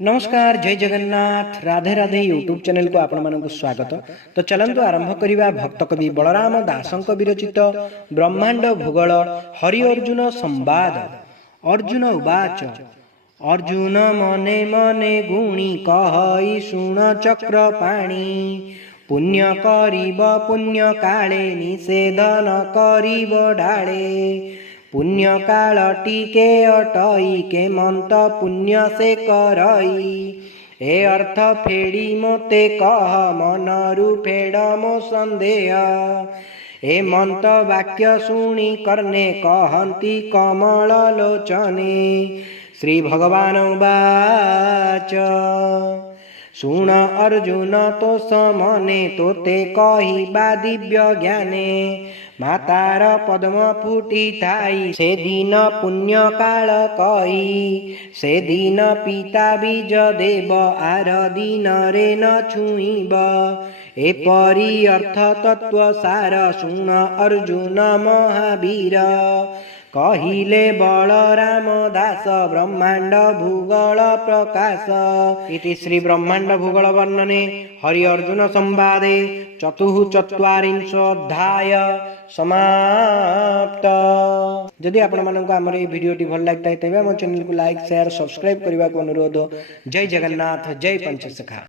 नमस्कार, जय Jagannath, Radhe Radhe YouTube channel को आपण मानक स्वागत। तो चलंतु आरंभ करिबा भक्त कवि बलराम दासंक विरचित ब्रह्मांड भूगोल हरि अर्जुन संवाद। अर्जुन उवाच अर्जुन मने मने गुणी कहई शुण चक्र पाणी पुण्य करिब पुण्य काले निषेध न करिब डाले पुण्य काल टीके अटई के मंत पुण्य से करई ए अर्थ फेड़ी मोते कह मनरु फेड़ मो संदेह ए मंत वाक्य शुणी करने कहंती कमल लोचने श्री भगवान उवाच शुण अर्जुन तो समने तोते कहिबा दिव्य ज्ञाने मातार पद्म फुटी थाई से दिन पुण्य काल कही से दिन पिता बीज देव आर दिन रे न छुईब एपरी अर्थ तत्व सार शुण अर्जुन महावीर कहिले बलराम दास ब्रह्मांड भूगोल प्रकाश। इति श्री ब्रह्मांड भूगोल वर्णने हरि अर्जुन संवादे चतुश्चत्वारिंशोऽध्याय समाप्त। जदि आपण मानक आमर ये वीडियोटी भल लगता है तेबे आम चैनल को लाइक शेयर सब्सक्राइब करने को अनुरोध। जय जगन्नाथ, जय पंचसखा।